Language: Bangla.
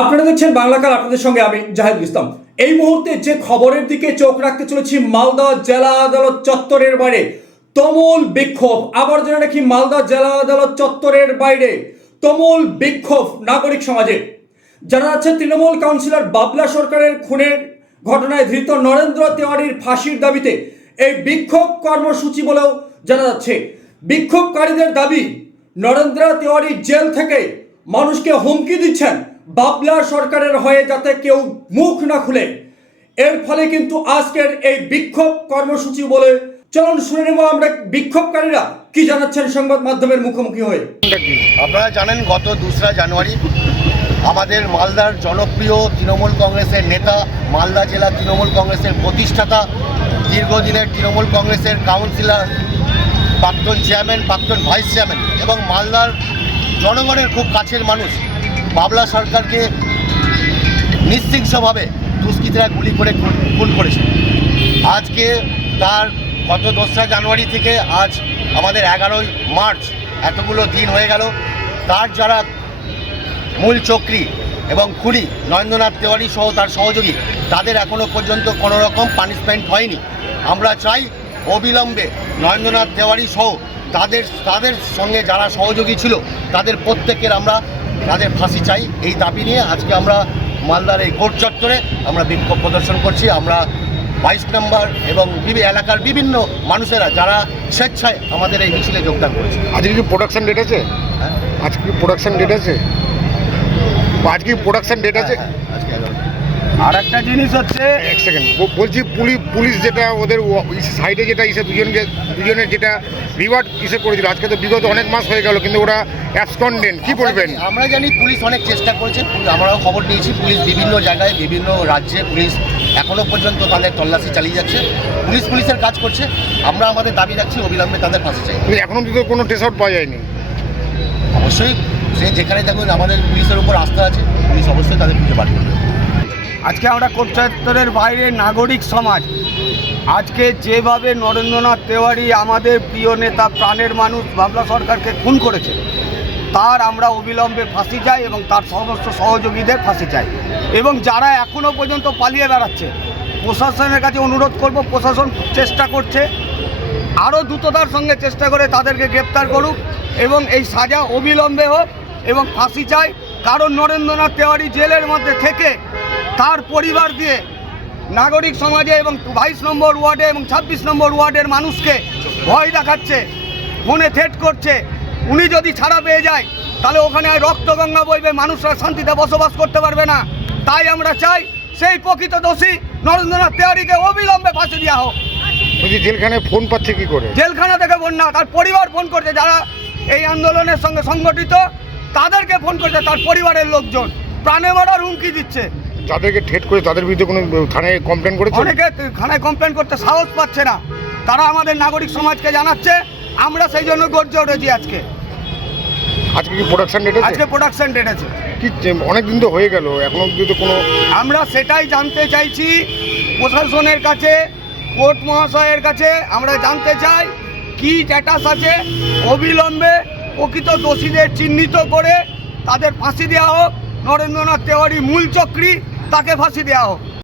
আপনারা দেখছেন বাংলাকাল, আপনাদের সঙ্গে আমি জাহিদুল ইসলাম। এই মুহূর্তে যে খবরের দিকে চোখ রাখতে চলেছি, মালদা জেলা আদালত চত্বরের বাইরে তুমুল বিক্ষোভ। আবার জেনে রাখি, মালদা জেলা আদালত চত্বরের বাইরে তুমুল বিক্ষোভ নাগরিক সমাজে। জানা যাচ্ছে, তৃণমূল কাউন্সিলর বাবলা সরকারের খুনের ঘটনায় ধৃত নরেন্দ্র তেওয়ারির ফাঁসির দাবিতে এই বিক্ষোভ কর্মসূচি বলেও জানা যাচ্ছে। বিক্ষোভকারীদের দাবি, নরেন্দ্র তেওয়ারি জেল থেকে মানুষকে হুমকি দিচ্ছেন বাবলা সরকারের হয়ে, যাতে কেউ মুখ না খুলে। এর ফলে কিন্তু আজকের এই বিক্ষোভ কর্মসূচি বলে। চলুন শুনে নেব আমরা বিক্ষোভকারীরা কি জানাচ্ছেন সংবাদ মাধ্যমের মুখোমুখি হয়ে। আপনারা জানেন, গত 2রা জানুয়ারি আমাদের মালদার জনপ্রিয় তৃণমূল কংগ্রেসের নেতা, মালদা জেলা তৃণমূল কংগ্রেসের প্রতিষ্ঠাতা, দীর্ঘদিনের তৃণমূল কংগ্রেসের কাউন্সিলর, প্রাক্তন চেয়ারম্যান, প্রাক্তন ভাইস চেয়ারম্যান এবং মালদার জনগণের খুব কাছের মানুষ বাবলা সরকারকে নিঃশৃঙ্খলভাবে দুষ্কৃতীরা গুলি করে খুন করেছে। আজকে তার গত 2রা জানুয়ারি থেকে আজ আমাদের 11ই মার্চ, এতগুলো দিন হয়ে গেল। তার যারা মূল চক্রী এবং খুনি নরেন্দ্রনাথ তেওয়ারি সহ তার সহযোগী, তাদের এখনও পর্যন্ত কোনো রকম পানিশমেন্ট হয়নি। আমরা চাই অবিলম্বে নরেন্দ্রনাথ তেওয়ারি সহ তাদের সঙ্গে যারা সহযোগী ছিল তাদের প্রত্যেকের তাদের ফাঁসি চাই। এই দাবি নিয়ে আজকে আমরা মালদার এই কোর্ট চত্বরে আমরা বিক্ষোভ প্রদর্শন করছি। আমরা 22 নম্বর এবং এলাকার বিভিন্ন মানুষেরা যারা স্বেচ্ছায় আমাদের এই মিছিলে যোগদান করেছে। আজকে কি প্রোডাকশন ডেট আছে? আজকে কি প্রোডাকশন ডেট আছে? আজকে প্রোডাকশন ডেট আছে? আজকে 11। আর একটা জিনিস হচ্ছে, এক সেকেন্ড বলছি, পুলিশ যেটা ওদের সাইডে যেটা দুজনের যেটা রিওয়ার্ড করেছিল, আজকে তো বিগত অনেক মাস হয়ে গেল, কিন্তু ওরা অ্যাবসকন্ডেন্ট, কি বলবেন? আমরা জানি পুলিশ অনেক চেষ্টা করেছে, আমরাও খবর নিয়েছি। পুলিশ বিভিন্ন জায়গায়, বিভিন্ন রাজ্যে পুলিশ এখনও পর্যন্ত তাদের তল্লাশি চালিয়ে যাচ্ছে। পুলিশের কাজ করছে। আমরা আমাদের দাবি রাখছি অবিলম্বে তাদের ফাঁসি চাই। এখনও কিন্তু কোনো ট্রেস আউট পাওয়া যায়নি। অবশ্যই সে যেখানে থাকুন, আমাদের পুলিশের উপর আস্থা আছে, পুলিশ অবশ্যই তাদের খুঁজে বার করবে। আজকে আমরা কোর্ট চত্বরের বাইরে নাগরিক সমাজ আজকে যেভাবে নরেন্দ্রনাথ তেওয়ারি আমাদের প্রিয় নেতা, প্রাণের মানুষ বাবলা সরকারকে খুন করেছে, তার আমরা অবিলম্বে ফাঁসি চাই এবং তার সমস্ত সহযোগীদের ফাঁসি চাই। এবং যারা এখনও পর্যন্ত পালিয়ে বেড়াচ্ছে, প্রশাসনের কাছে অনুরোধ করব, প্রশাসন চেষ্টা করছে, আরও দ্রুততার সঙ্গে চেষ্টা করে তাদেরকে গ্রেপ্তার করুক এবং এই সাজা অবিলম্বে হোক এবং ফাঁসি চাই। কারণ নরেন্দ্রনাথ তেওয়ারি জেলের মধ্যে থেকে তার পরিবার দিয়ে নাগরিক সমাজে এবং 22 নম্বর ওয়ার্ডে এবং 26 নম্বর ওয়ার্ডের মানুষকে ভয় দেখাচ্ছে, ফোনে থ্রেট করছে। উনি যদি ছাড়া পেয়ে যায় তাহলে ওখানে রক্তগঙ্গা বইবে, মানুষরা শান্তিতে বসবাস করতে পারবে না। তাই আমরা চাই সেই প্রকৃত দোষী নরেন্দ্রনাথ তেওয়ারিকে অবিলম্বে ফাঁসি দেওয়া হোক। জেলখানায় ফোন পাচ্ছে কি করে? জেলখানা থেকে ফোন না, তার পরিবার ফোন করছে, যারা এই আন্দোলনের সঙ্গে সংগঠিত তাদেরকে ফোন করছে, তার পরিবারের লোকজন প্রাণে মারার হুমকি দিচ্ছে। যাদেরকে ঠেট করে তাদের বিরুদ্ধে কোনো থানায় কমপ্লেন করেছে? অনেকে থানায় কমপ্লেন করতে সাহস পাচ্ছে না। তারা আমাদের নাগরিক সমাজকে জানাচ্ছে, আমরা সেই জন্য গর্জে উঠেছি। আজকে কি প্রোডাকশন ডেট আছে? আজকে প্রোডাকশন ডেট আছে। কি অনেক দিন তো হয়ে গেল, এখনো অবধি কোনো। আমরা সেটাই জানতে চাইছি প্রশাসনের কাছে, কোর্ট মহাশয়ের কাছে আমরা জানতে চাই কি স্ট্যাটাস আছে। অবিলম্বে প্রকৃত দোষীদের চিহ্নিত করে তাদের ফাঁসি দেওয়া হোক। নরেন্দ্রনাথ তেওয়ারি মূল চক্রী, তাকে ফাঁসি দেওয়া হোক।